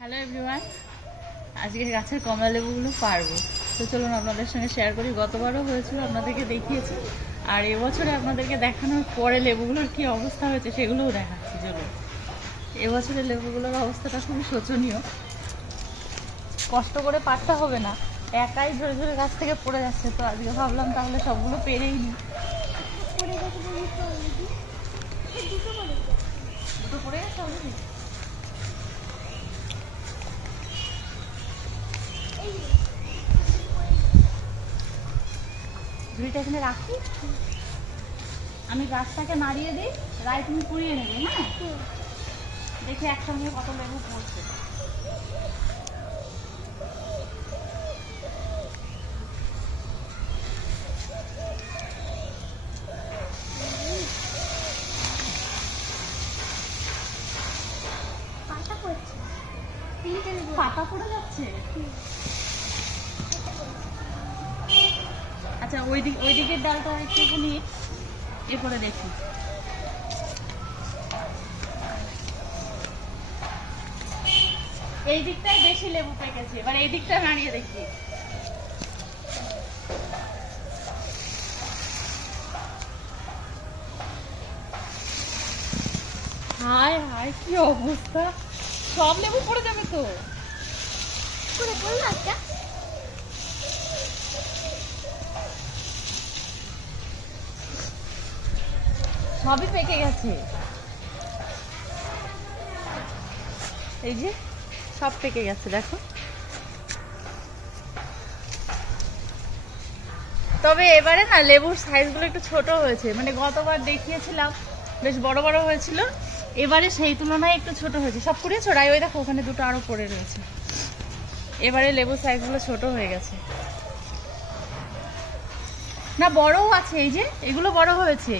Hello everyone, আজকে গাছের কমলা লেবুগুলো পারবো। তো চলুন আপনাদের সঙ্গে শেয়ার করি। গতবারও হয়েছিল, আপনাদেরকে দেখিয়েছি, আর এবছরে আপনাদেরকে দেখানোর পরে লেবুগুলোর কি অবস্থা হয়েছে সেগুলোও দেখাচ্ছি। চলুন, এবছরের লেবুগুলোর অবস্থাটা খুবই শোচনীয়। কষ্ট করে পারতে হবে না, একাই ধরে ধরে গাছ থেকে পড়ে যাচ্ছে। তো আজকে ভাবলাম তাহলে সবগুলো পেরেই নিই। দুটো পড়ে গেছে অলরেডি। ঝুড়িটা এখানে রাখি, আমি গাছটাকে নাড়িয়ে দিই, রায় তুমি কুড়িয়ে নেবে। হ্যাঁ, দেখি একসঙ্গে কত লেবু পড়ছে। পাতা পড়ে যাচ্ছে। আচ্ছা, ওই দিকের ডালটা একটুখানি এ করে দেখি। এই দিকটায় বেশি লেবু পেকেছে, এবার এই দিকটা নাড়িয়ে দেখি। হায় হায়, কি অবস্থা! সব লেবু পড়ে যাবে তো। সবই পেকে গেছে, এই যে সব পেকে গেছে, দেখো। তবে এবারে না লেবুর সাইজগুলো একটু ছোট হয়েছে, মানে গতবার দেখিয়েছিলাম বেশ বড় বড় হয়েছিল, এবারে সেই তুলনায় একটু ছোট হয়েছে। সব কুড়িয়ে ছড়াই, ওই দেখো ওখানে দুটো আরো পড়ে রয়েছে। এবারে লেবুর সাইজগুলো ছোট হয়ে গেছে, না বড়ও আছে, এই যে এগুলো বড় হয়েছে।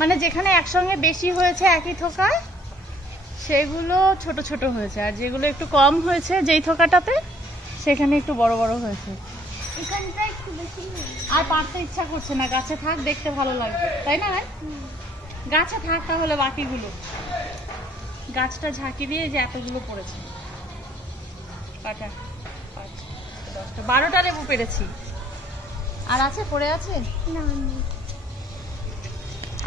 মানে যেখানে একসঙ্গে বেশি হয়েছে একই থোকায়, সেগুলো ছোট ছোট হয়েছে, আর যেগুলো একটু কম হয়েছে যেই থোকাটাতে, সেখানে একটু বড় বড় হয়েছে। আর পারতে ইচ্ছা করছে না, গাছে থাক, দেখতে ভালো লাগবে, তাই না? গাছে থাক তাহলে বাকিগুলো। গাছটা ঝাঁকি দিয়ে যে এতগুলো পড়েছে। কাটা 12টা লেবু পেরেছি, আর আছে পড়ে আছে।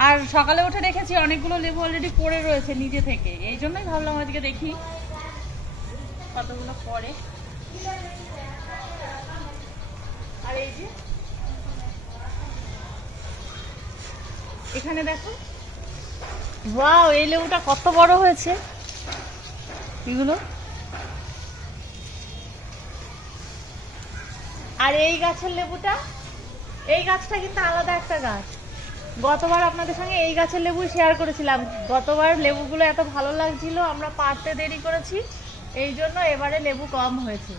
আর সকালে উঠে দেখেছি অনেকগুলো লেবু অলরেডি পড়ে রয়েছে নিজে থেকে, এই জন্যই ভাবলাম আজকে দেখি কতগুলো পড়ে। আর এই যে এখানে দেখো, ওয়াও, এই লেবুটা কত বড় হয়েছে এগুলো। আর এই গাছের লেবুটা, এই গাছটা কিন্তু আলাদা একটা গাছ। গতবার আপনাদের সঙ্গে এই গাছের লেবু শেয়ার করেছিলাম। গতবার লেবুগুলো এত ভালো লাগছিল, আমরা পারতে দেরি করেছি, এই জন্য এবারে লেবু কম হয়েছে।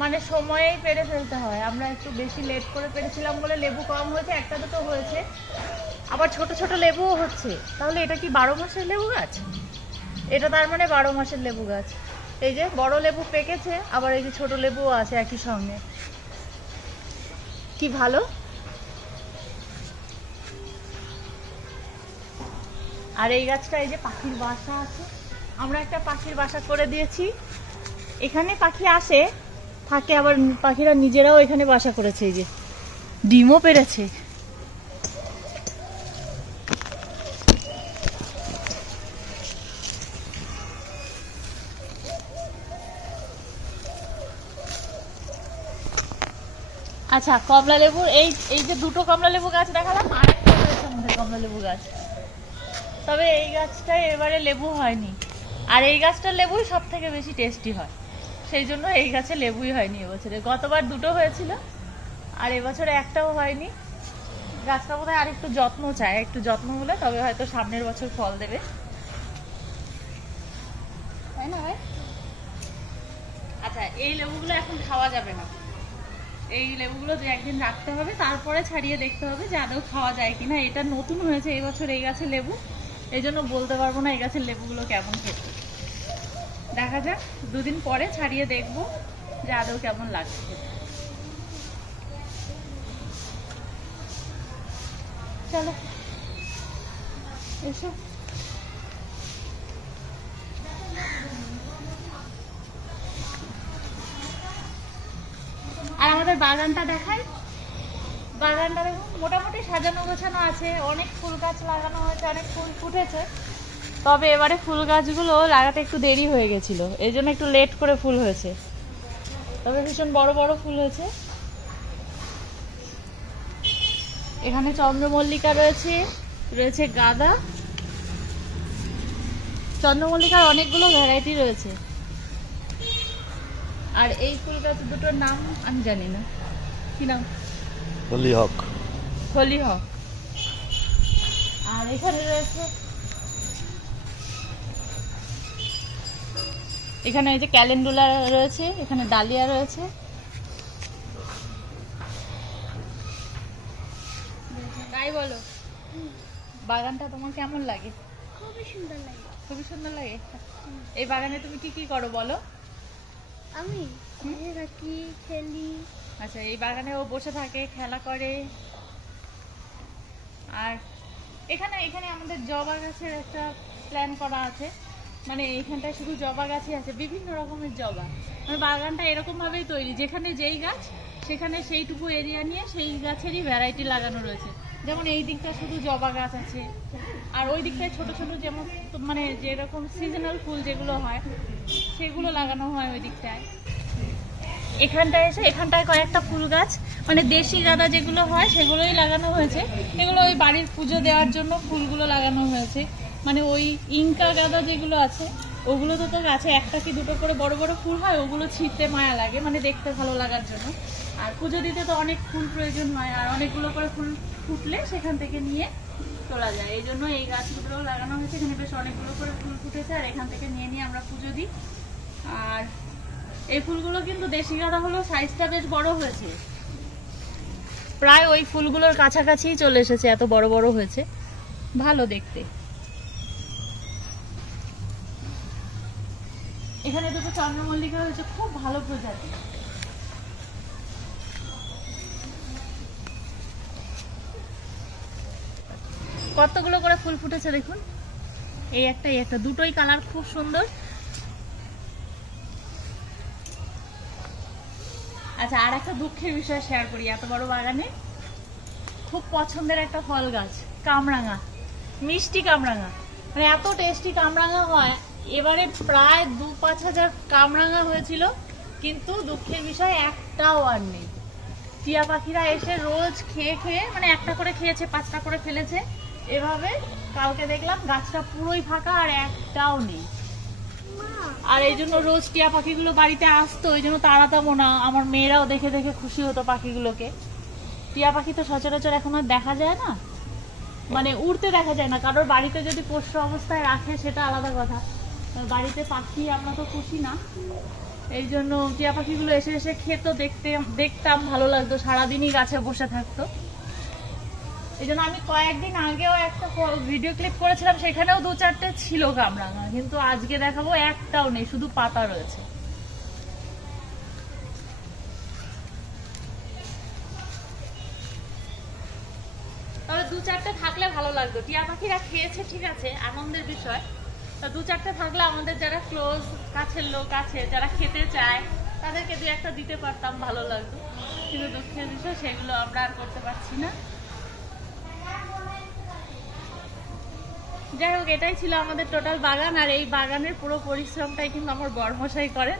মানে সময়েই পেরে ফেলতে হয়, আমরা একটু বেশি লেট করে পেরেছিলাম বলে লেবু কম হয়েছে, একটা দুটো হয়েছে। আবার ছোট ছোট লেবুও হচ্ছে। তাহলে এটা কি 12 মাসের লেবু গাছ? এটা তার মানে 12 মাসের লেবু গাছ। এই যে বড় লেবু পেকেছে, আবার এই যে ছোট লেবুও আছে একই সঙ্গে। কি ভালো! আর এই গাছটা, এই যে পাখির বাসা আছে, আমরা একটা পাখির বাসা করে দিয়েছি। এখানে পাখি আসে, থাকে, আবার পাখিরা নিজেরাও এখানে বাসা করেছে। এই যে ডিমও পেরেছে। আচ্ছা, কমলা লেবুর এই যে দুটো কমলা লেবু গাছ দেখালাম, আর একটা রয়েছে আমাদের কমলা লেবু গাছ। তবে এই গাছটায় এবারে লেবু হয়নি, আর এই গাছটার লেবুই সব থেকে বেশি টেস্টি হয়, সেই জন্য এই গাছে লেবুই হয়নি এবছরে। গতবার দুটো হয়েছিল, আর এবছরে একটাও হয়নি। গাছটা বোধহয় আর একটু যত্ন চায়, একটু যত্ন হলে তবে হয়তো সামনের বছর ফল দেবে, তাই না ভাই? আচ্ছা, এই লেবুগুলো এখন খাওয়া যাবে না। এই লেবুগুলো দু একদিন রাখতে হবে, তারপরে ছাড়িয়ে দেখতে হবে যে আদৌ খাওয়া যায় কিনা। এটা নতুন হয়েছে এই বছর এই গাছের লেবু, এই জন্য বলতে পারবো না এই গাছের লেবুগুলো কেমন খেতে। দেখা যাক, দুদিন পরে ছাড়িয়ে দেখবো যে আদৌ কেমন লাগছে। চলো এসো। আমাদের বাগানটা দেখাই। বাগানটা দেখুন মোটামুটি সাজানো গোছানো আছে, অনেক ফুল গাছ লাগানো হয়েছে, অনেক ফুল ফুটেছে। তবে এবারে ফুল গাছগুলো লাগাতে একটু দেরি হয়ে গেছিল, এই জন্য একটু লেট করে ফুল হয়েছে। তবে ভীষণ বড় বড় ফুল হয়েছে। এখানে চন্দ্রমল্লিকা রয়েছে, রয়েছে গাঁদা। চন্দ্রমল্লিকার অনেকগুলো ভ্যারাইটি রয়েছে। আর এই ফুল গাছ দুটোর নাম আমি জানি না, কি নাম? হলিহক। হলিহক। আর এখানে রয়েছে, এখানে এই যে ক্যালেন্ডুলা রয়েছে, এখানে ডালিয়া রয়েছে। তাই বলো, বাগানটা তোমার কেমন লাগে? খুবই সুন্দর লাগে। খুবই সুন্দর লাগে। এই বাগানে তুমি কি কি করো বলো? আমি থাকি, খেলি। আচ্ছা, এই বাগানে ও বসে থাকে, খেলা করে। আর এখানে এখানে আমাদের জবা গাছের একটা প্ল্যান করা আছে, মানে এইখানটায় শুধু জবা গাছই আছে, বিভিন্ন রকমের জবা। মানে বাগানটা এরকম ভাবেই তৈরি, যেখানে যেই গাছ সেখানে সেইটুকু এরিয়া নিয়ে সেই গাছেরই ভ্যারাইটি লাগানো রয়েছে। যেমন এই দিকটা শুধু জবা গাছ আছে, আর ওই দিকটায় ছোট ছোট যেমন মানে যেরকম সিজনাল ফুল যেগুলো হয় সেগুলো লাগানো হয় ওই দিকটায়। এখানটায় এসে এখানটায় কয়েকটা ফুল গাছ, মানে দেশি গাঁদা যেগুলো হয় সেগুলোই লাগানো হয়েছে। এগুলো ওই বাড়ির পুজো দেওয়ার জন্য ফুলগুলো লাগানো হয়েছে। মানে ওই ইনকা গাঁদা যেগুলো আছে ওগুলো তো গাছে একটা কি দুটো করে বড় বড় ফুল হয়, ওগুলো ছিঁড়তে মায়া লাগে, মানে দেখতে ভালো লাগার জন্য। আর পুজো দিতে তো অনেক ফুল প্রয়োজন হয়, আর অনেকগুলো করে ফুল ফুটলে সেখান থেকে নিয়ে তোলা যায়, এই জন্য এই গাছগুলো লাগানো হয়েছে। এখানে বেশ অনেকগুলো করে ফুল ফুটেছে, আর এখান থেকে নিয়ে নিয়ে আমরা পুজো দিই। আর এই ফুলগুলো কিন্তু দেশি গাঁদা হলেও সাইজটা বেশ বড় হয়েছে, প্রায় ওই ফুলগুলোর কাছাকাছি চলে এসেছে, এত বড় বড় হয়েছে, ভালো দেখতে। এখানে দুটো চন্দ্রমল্লিকা হয়েছে, খুব ভালো প্রজাতি। কতগুলো করে ফুল ফুটেছে দেখুন, এই একটা এই একটা, দুটোই কালার খুব সুন্দর। আচ্ছা, আর একটা দুঃখের বিষয় শেয়ার করি। এত বড় বাগানে খুব পছন্দের একটা ফল গাছ, কামরাঙা, মিষ্টি কামরাঙা, মানে এত টেস্টি কামরাঙা হয়। এবারে প্রায় 2-5 হাজার কামরাঙা হয়েছিল, কিন্তু দুঃখের বিষয় একটাও আর নেই। টিয়া পাখিরা এসে রোজ খেয়ে খেয়ে, মানে একটা করে খেয়েছে, 5টা করে ফেলেছে। এভাবে কালকে দেখলাম গাছটা পুরোই ফাঁকা, আর একটাও নেই। আর এই জন্য রোজ টিয়া পাখিগুলো বাড়িতে আসতো, ওই জন্য তাড়াতামো না। আমার মেয়েরাও দেখে দেখে খুশি হতো পাখিগুলোকে। টিয়া পাখি তো সচরাচর এখন আর দেখা যায় না, মানে উড়তে দেখা যায় না। কারোর বাড়িতে যদি পোষ্য অবস্থায় রাখে সেটা আলাদা কথা, বাড়িতে পাখি আমরা তো খুশি না। এই জন্য টিয়া পাখিগুলো এসে এসে খেতো, দেখতাম ভালো লাগতো, সারাদিনই গাছে বসে থাকতো। এই জন্য আমি কয়েকদিন আগেও একটা ভিডিও ক্লিপ করেছিলাম, সেখানেও 2-4টে ছিল কামরাঙা, কিন্তু আজকে দেখাবো একটাও নেই, শুধু পাতা রয়েছে। তবে 2-4টে থাকলে ভালো লাগতো। টিয়া পাখিরা খেয়েছে ঠিক আছে, আনন্দের বিষয়। তা 2-4টে থাকলে আমাদের যারা ক্লোজ কাছের লোক আছে, যারা খেতে চায়, তাদেরকে 2-একটা দিতে পারতাম, ভালো লাগতো। কিন্তু দুঃখের বিষয় সেগুলো আমরা আর করতে পারছি না। যাই হোক, এটাই ছিল আমাদের টোটাল বাগান। আর এই বাগানের পুরো পরিশ্রমটাই কিন্তু আমার বড়মশাই করেন,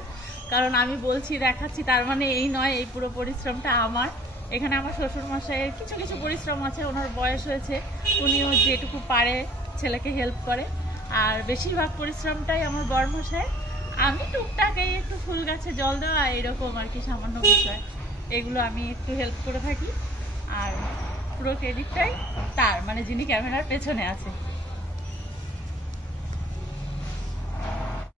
কারণ আমি বলছি দেখাচ্ছি তার মানে এই নয় এই পুরো পরিশ্রমটা আমার। এখানে আমার শ্বশুর মশাইয়ের কিছু কিছু পরিশ্রম আছে, ওনার বয়স হয়েছে, উনিও যেটুকু পারে ছেলেকে হেল্প করে। আর বেশিরভাগ পরিশ্রমটাই আমার বড়মশাই। আমি টুকটাক এই একটু ফুল গাছে জল দেওয়া, এরকম আর কি সামান্য বিষয়, এগুলো আমি একটু হেল্প করে থাকি। আর পুরো ক্রেডিটটাই তার, মানে যিনি ক্যামেরার পেছনে আছে।